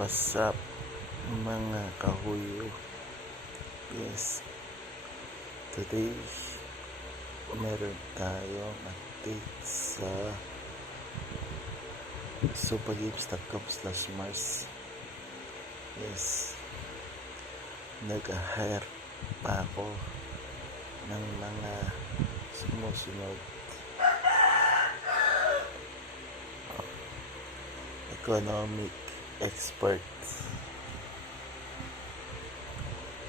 What's up mga kahuyo? Yes, today meron tayong update sa supergames.com/mars. Yes, nag-hire pa ako ng mga sumusunod economic experts,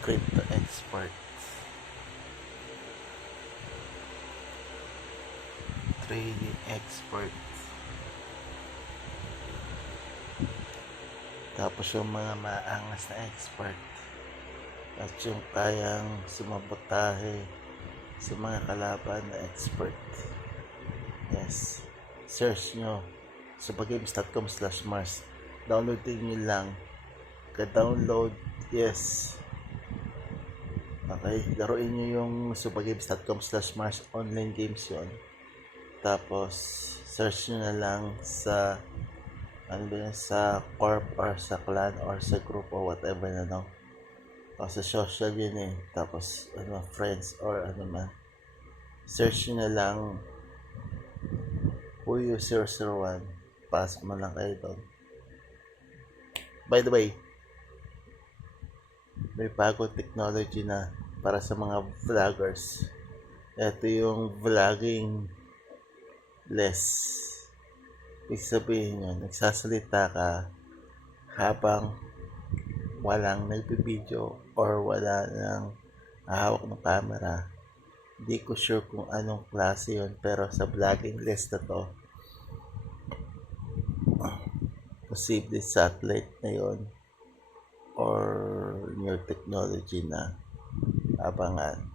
crypto experts, trading experts, tapos yung mga maangas na expert at yung kayang sumabotahe sa mga kalaban na expert. Yes, search nyo supergames.com/mars. Downloadin nyo lang, ka-download. Yes, okay, laruin nyo yung supergames.com/mars. Online games yon. Tapos search nyo na lang sa sa corp or sa clan or sa group or whatever na, no? O sa social yun eh. Tapos friends or man, search nyo na lang Puyo001. Pasok mo lang kayo doon. By the way, may bagong technology na para sa mga vloggers. Ito yung vlogging less. Ibig sabihin yun, nagsasalita ka habang walang nagbibideo or wala nang hawak ng camera. Hindi ko sure kung anong klase yun, pero sa vlogging less na to, posible satellite na yun or new technology na. Abangan.